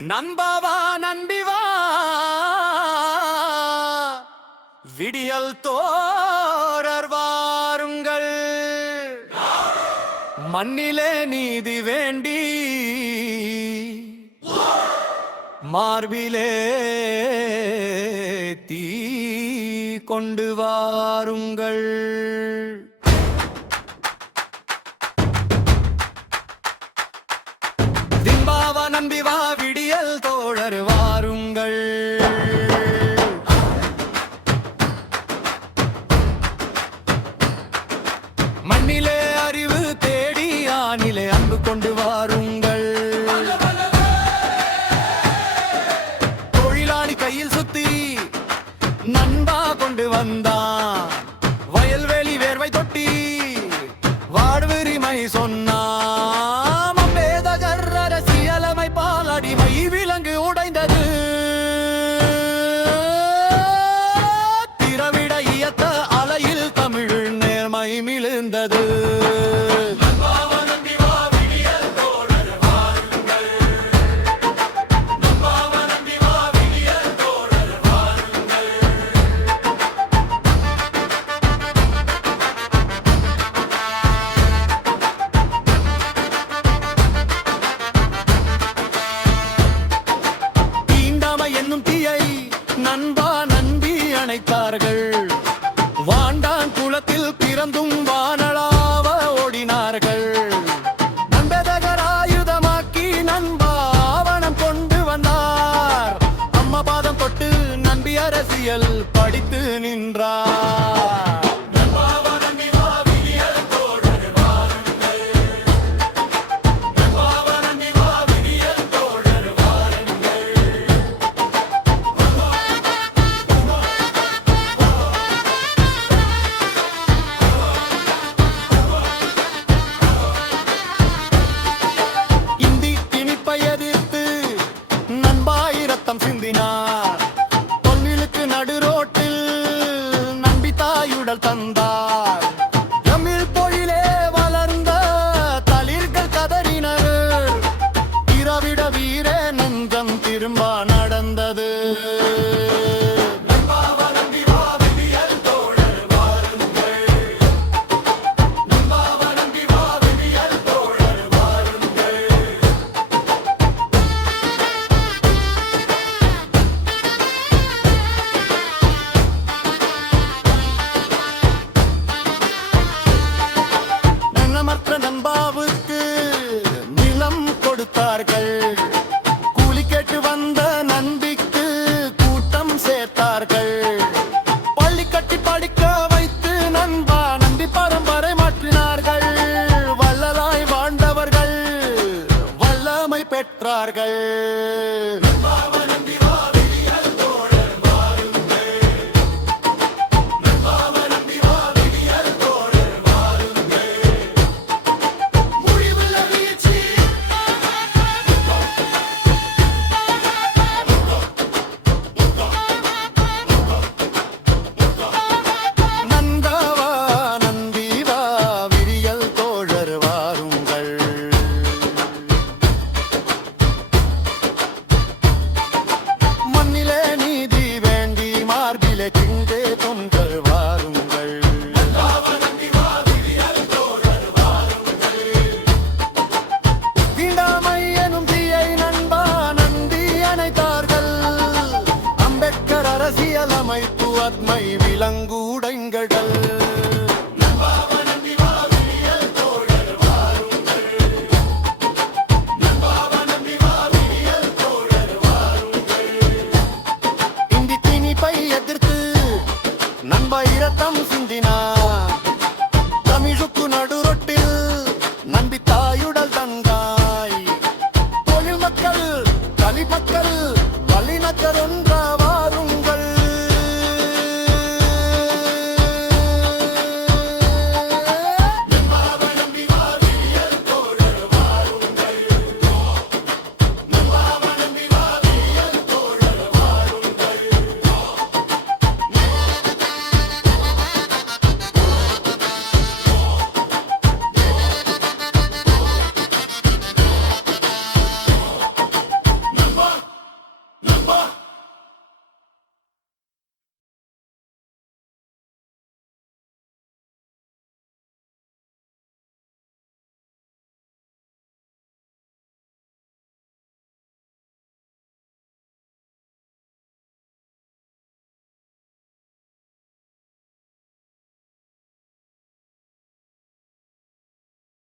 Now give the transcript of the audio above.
நண்பவா நண்பிவா விடியல் தோரர் வாருங்கள், மண்ணிலே நீதி வேண்டி மார்பிலே தீ கொண்டு வாருங்கள். திம்பாவா நம்பிவா விடியல் தோழர் வாருங்கள், மண்ணிலே அறிவு தேடி ஆனிலே அன்பு கொண்டு வாருங்கள். தொழிலாளி கையில் சுத்தி நண்பா கொண்டு வந்தான், வயல்வெளி வேர்வை தொட்டி வாடுவிரிமை சொன்னாம். அம்பேதகர் அரசியலமைப்பால் அடிமை விலங்கு உடைந்தது, திராவிட இயக்க அலையில் தமிழ் நேர்மை மிளிர்ந்தது. நண்பா நம்பி அணைத்தார்கள், வாண்டான் குளத்தில் பிறந்தும் வானளாவ ஓடினார்கள். நம்பெதகர் ஆயுதமாக்கி நண்பா ஆவணம் கொண்டு வந்தார், அம்மா பாதம் தொட்டு நம்பி அரசியல் படித்து நின்றார். சிந்தினார் தொல்லிலுக்கு நடுரோட்டில் நம்பி தாயுடல் தந்தார். தமிழ் பொழிலே வளர்ந்த தளிர்கள் கதறினர், திராவிட வீர நெஞ்சம் திரும்ப நடந்தது. நண்பாவுக்கு நிலம் கொடுத்தார்கள், கூலி கேட்டு வந்த நம்பிக்கு கூட்டம் சேர்த்தார்கள். பள்ளி கட்டி படிக்க வைத்து நண்பா நம்பி பரம்பரை மாற்றினார்கள். வள்ளலாய் வாழ்ந்தவர்கள் வல்லமை பெற்றார்கள்.